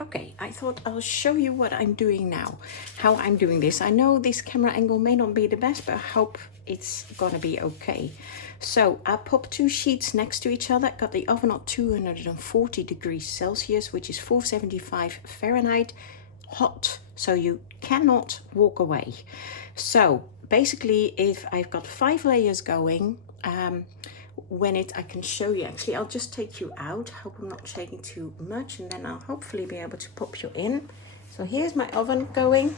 Okay, I thought I'll show you what I'm doing now, how I'm doing this. I know this camera angle may not be the best, but I hope it's gonna be okay. So I popped two sheets next to each other, got the oven at 240 degrees Celsius, which is 475 Fahrenheit, hot, so you cannot walk away. So basically, if I've got 5 layers going, I can show you. Actually, I'll just take you out. Hope I'm not shaking too much, and then I'll hopefully be able to pop you in. So here's my oven going.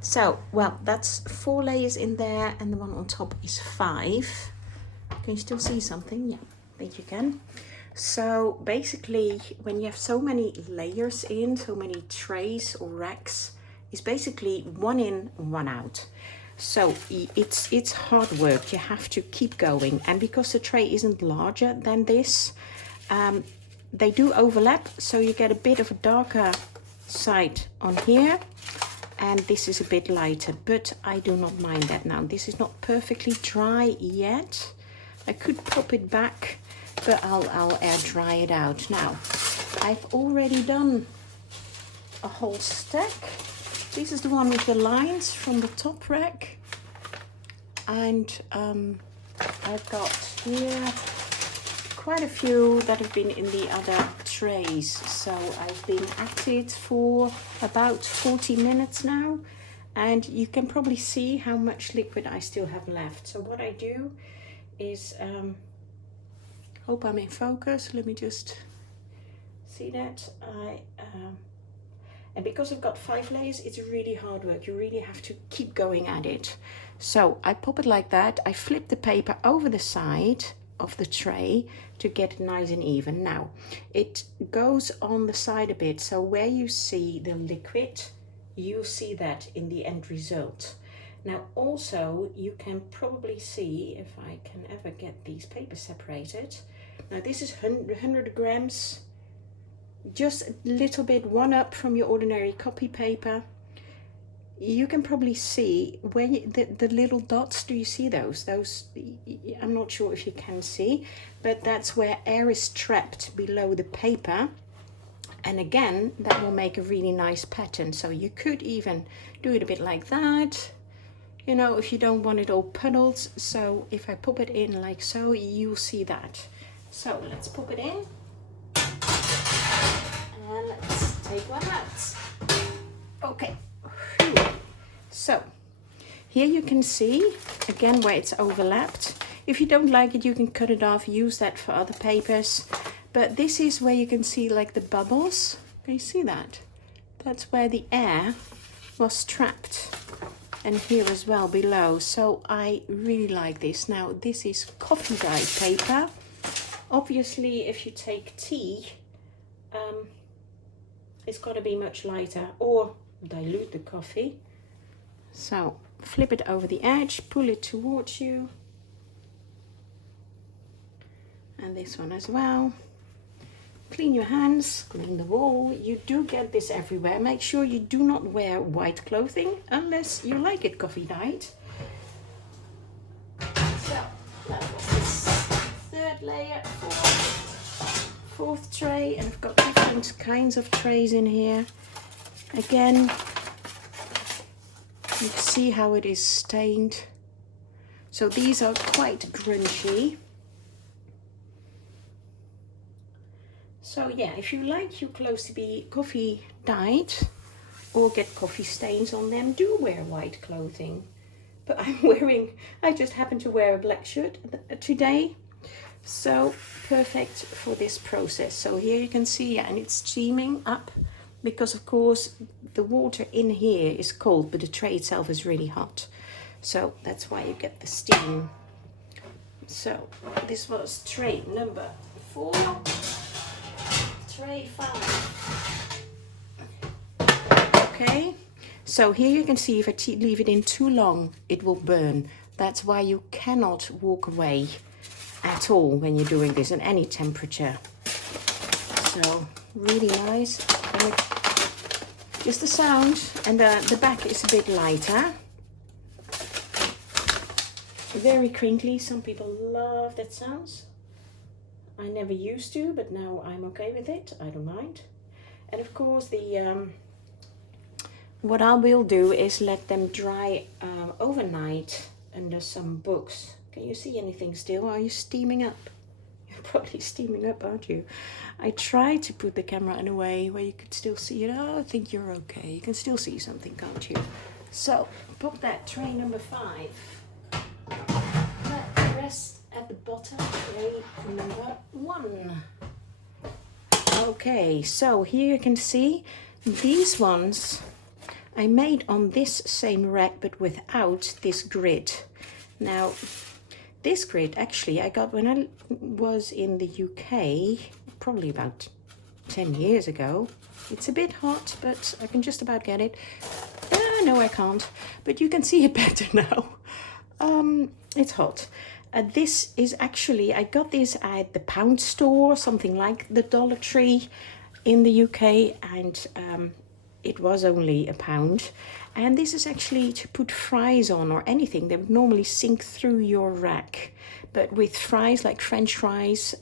So, well, that's 4 layers in there, and the one on top is 5. Can you still see something? Yeah, I think you can. So basically, when you have so many layers in, so many trays or racks, it's basically one in, one out. So it's hard work. You have to keep going, and because the tray isn't larger than this, they do overlap, so you get a bit of a darker side on here, and this is a bit lighter, but I do not mind that now. This is not perfectly dry yet. I could pop it back, but I'll air dry it out. Now, I've already done a whole stack. This is the one with the lines from the top rack, and I've got here quite a few that have been in the other trays. So I've been at it for about 40 minutes now, and you can probably see how much liquid I still have left. So what I do is, hope I'm in focus. Let me just see that. And because I've got 5 layers, it's really hard work. You really have to keep going at it. So I pop it like that. I flip the paper over the side of the tray to get it nice and even. Now, it goes on the side a bit. So where you see the liquid, you see that in the end result. Now, also, you can probably see, if I can ever get these papers separated. Now, this is 100 grams. Just a little bit one up from your ordinary copy paper. You can probably see where the little dots. Do you see those? I'm not sure if you can see, but that's where air is trapped below the paper. And again, that will make a really nice pattern. So you could even do it a bit like that, you know, if you don't want it all puddled. So if I pop it in like so, you'll see that. So let's pop it in. And let's take one out. Okay. So here you can see again where it's overlapped. If you don't like it, you can cut it off, use that for other papers. But this is where you can see like the bubbles. Can you see that? That's where the air was trapped. And here as well below. So I really like this. Now this is coffee dye paper. Obviously, if you take tea, it's got to be much lighter, or dilute the coffee. So flip it over the edge, pull it towards you, and this one as well. Clean your hands, clean the wall. You do get this everywhere. Make sure you do not wear white clothing unless you like it coffee dyed. So that was this 3rd layer. 4th tray, and I've got different kinds of trays in here. Again, you can see how it is stained. So these are quite grungy. So yeah, if you like your clothes to be coffee dyed or get coffee stains on them, do wear white clothing. But I just happen to wear a black shirt today. So perfect for this process. So here you can see, and it's steaming up because of course the water in here is cold, but the tray itself is really hot. So that's why you get the steam. So this was tray number 4, tray 5. Okay, so here you can see if I leave it in too long, it will burn. That's why you cannot walk away at all when you're doing this in any temperature. So really nice. Just the sound, and the back is a bit lighter. Very crinkly. Some people love that sounds. I never used to, but now I'm okay with it. I don't mind. And of course the what I will do is let them dry overnight under some books. Can you see anything still? Are you steaming up? You're probably steaming up, aren't you? I tried to put the camera in a way where you could still see it. Oh, I think you're okay. You can still see something, can't you? So put that tray number 5. Let the rest at the bottom, tray number 1. Okay, so here you can see these ones I made on this same rack but without this grid. Now this grid actually I got when I was in the UK, probably about 10 years ago. It's a bit hot, but I can just about get it. No, I can't, but you can see it better now. It's hot. This is actually, I got this at the pound store, something like the Dollar Tree in the UK, and it was only £1. And this is actually to put fries on or anything. They would normally sink through your rack. But with fries like French fries,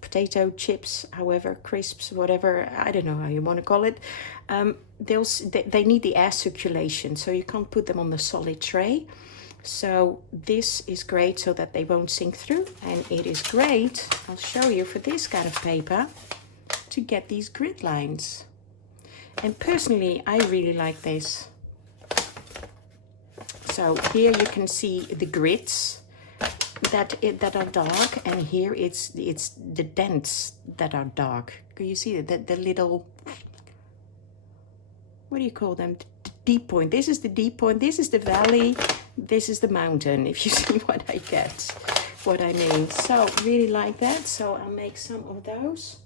potato chips, however, crisps, whatever, I don't know how you want to call it, they need the air circulation, so you can't put them on the solid tray. So this is great so that they won't sink through, and it is great, I'll show you, for this kind of paper to get these grid lines. And personally, I really like this. So here you can see the grids that are dark, and here it's the dents that are dark. Can you see the little, what do you call them? The deep point. This is the deep point. This is the valley. This is the mountain. If you see what I get, what I mean. So really like that. So I'll make some of those.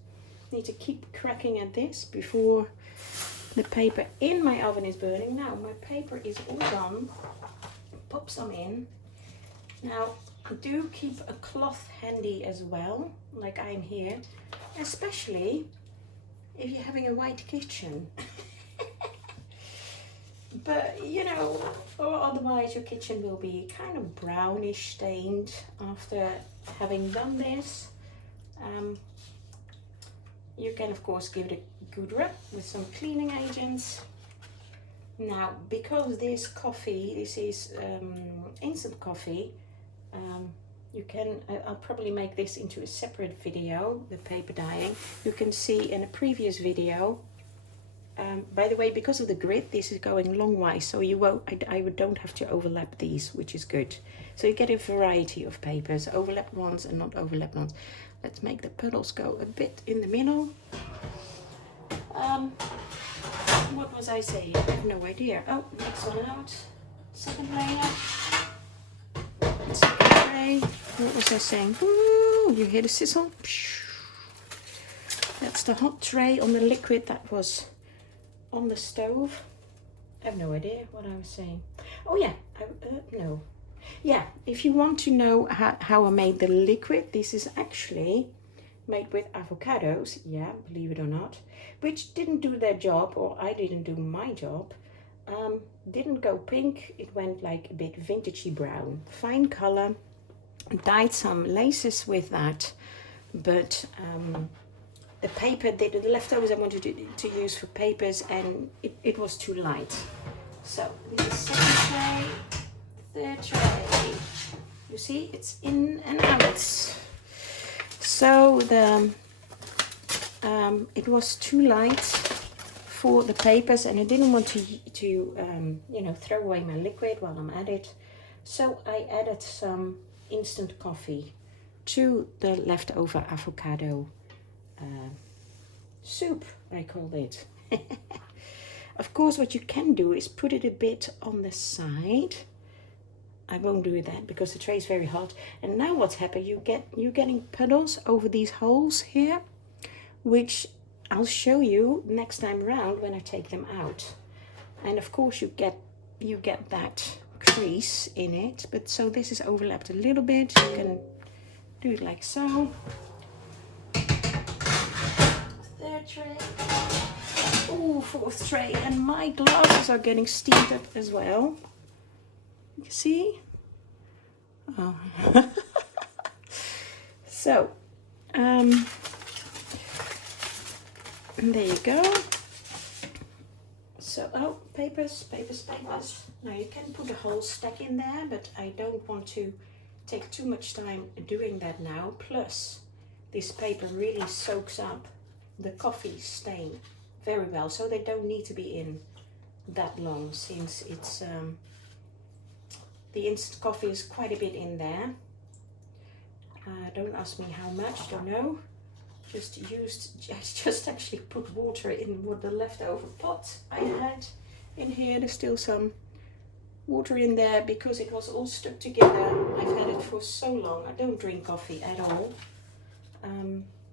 Need to keep cracking at this before the paper in my oven is burning. Now my paper is all done. Pop some in. Now do keep a cloth handy as well, like I'm here, especially if you're having a white kitchen. But you know, or otherwise your kitchen will be kind of brownish stained after having done this. You can of course give it a good rub with some cleaning agents. Now because this is instant coffee, you can, I'll probably make this into a separate video, the paper dyeing. You can see in a previous video, by the way, because of the grid, this is going longwise, so you won't, I don't have to overlap these, which is good. So you get a variety of papers, overlapped ones and not overlapped ones. Let's make the puddles go a bit in the middle. What was I saying? I have no idea. Oh, next one out. Second layer. Second tray. What was I saying? Ooh, you hear the sizzle? That's the hot tray on the liquid that was on the stove. I have no idea what I was saying. Oh yeah, no. Yeah, if you want to know how I made the liquid, this is actually made with avocados, yeah, believe it or not, which didn't do their job, or I didn't do my job. Didn't go pink, it went like a bit vintagey brown. Fine color, dyed some laces with that, but the paper, the leftovers I wanted to use for papers, and it was too light. So this is second tray, third tray. You see, it's in and out. So it was too light for the papers, and I didn't want to you know, throw away my liquid while I'm at it. So I added some instant coffee to the leftover avocado soup, I called it. Of course, what you can do is put it a bit on the side. I won't do that because the tray is very hot. And now what's happened, you're getting puddles over these holes here, which I'll show you next time around when I take them out. And of course you get that crease in it, but so this is overlapped a little bit. You can do it like so. Third tray. Oh, fourth tray, and my glasses are getting steamed up as well. You see? Oh. And there you go. So, oh, papers. Now you can put a whole stack in there, but I don't want to take too much time doing that now. Plus, this paper really soaks up the coffee stain very well, so they don't need to be in that long, since it's the instant coffee is quite a bit in there. Don't ask me how much, don't know. Just actually put water in with the leftover pot I had in here. There's still some water in there because it was all stuck together. I've had it for so long. I don't drink coffee at all,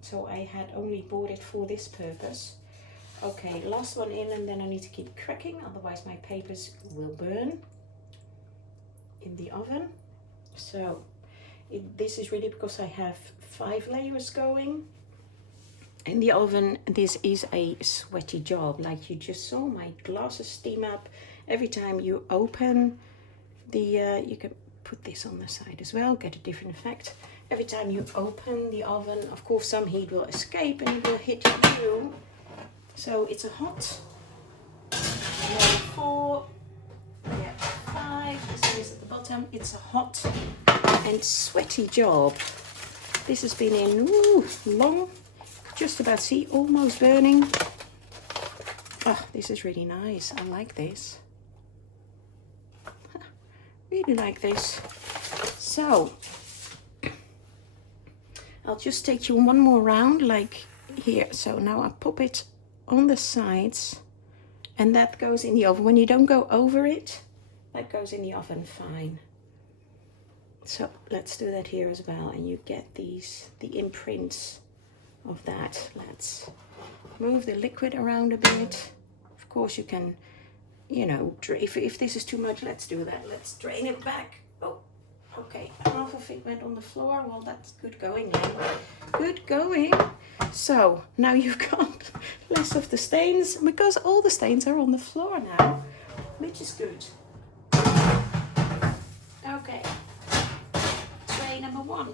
so I had only bought it for this purpose. Okay, last one in, and then I need to keep cracking, otherwise my papers will burn in the oven. So this is really because I have 5 layers going in the oven. This is a sweaty job, like you just saw. My glasses steam up every time you open the you can put this on the side as well, get a different effect. Every time you open the oven, of course some heat will escape and it will hit you. So it's a hot 4, yeah, 5, this is at the bottom. It's a hot and sweaty job. This has been in long, just about, see, almost burning. Oh, this is really nice. I like this. Really like this. So I'll just take you one more round, like here. So now I pop it on the sides, and that goes in the oven. When you don't go over it, that goes in the oven fine. So let's do that here as well, and you get the imprints of that. Let's move the liquid around a bit. Of course you can, you know, if this is too much, let's do that. Let's drain it back. Oh, okay, half of it went on the floor. Well, that's good going, then. Good going. So now you've got less of the stains, because all the stains are on the floor now, which is good. Okay, tray number 1.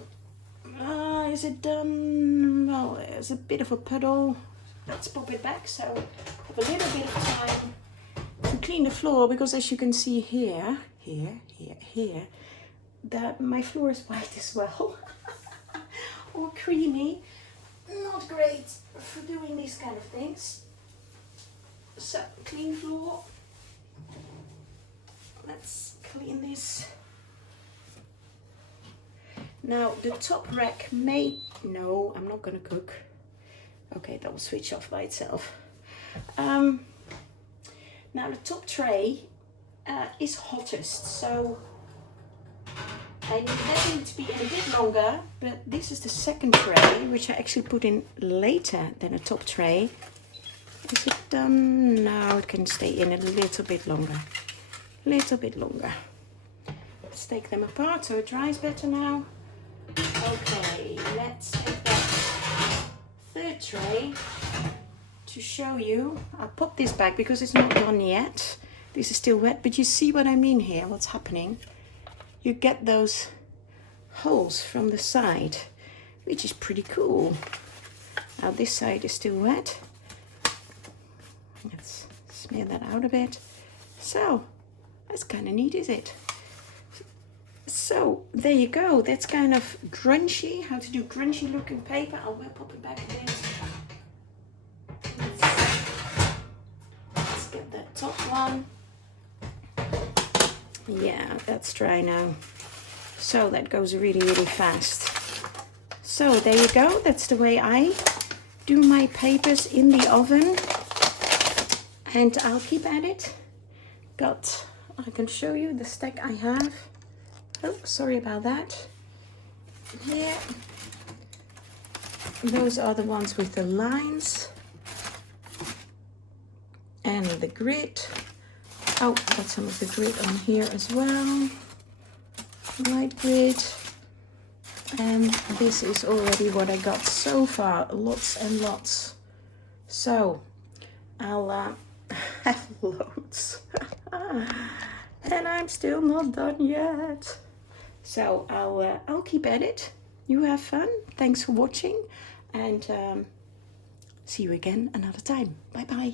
Is it done? Well, there's a bit of a puddle. Let's pop it back, so have a little bit of time to clean the floor, because as you can see here, that my floor is white as well. Or creamy. Not great for doing these kind of things. So, clean floor. Let's clean this. Now, the top rack no, I'm not gonna cook. Okay, that will switch off by itself. Now, the top tray is hottest, so I need that to be in a bit longer, but this is the second tray, which I actually put in later than a top tray. Is it done? No, it can stay in a little bit longer. Let's take them apart so it dries better now. Okay, let's take that third tray to show you. I'll pop this back because it's not done yet. This is still wet, but you see what I mean here, what's happening. You get those holes from the side, which is pretty cool. Now this side is still wet. Let's smear that out a bit. So that's kind of neat, is it? So there you go. That's kind of grungy. How to do grungy looking paper. I will pop it back a bit. Let's get that top one. Yeah, that's dry now. So that goes really, really fast. So there you go. That's the way I do my papers in the oven. And I'll keep at it. I can show you the stack I have. Oh, sorry about that. Here. Those are the ones with the lines. And the grid. Oh, got some of the grid on here as well. Light grid. And this is already what I got so far. Lots and lots. So, I'll have loads. And I'm still not done yet. So I'll keep at it. You have fun. Thanks for watching. And See you again another time. Bye bye.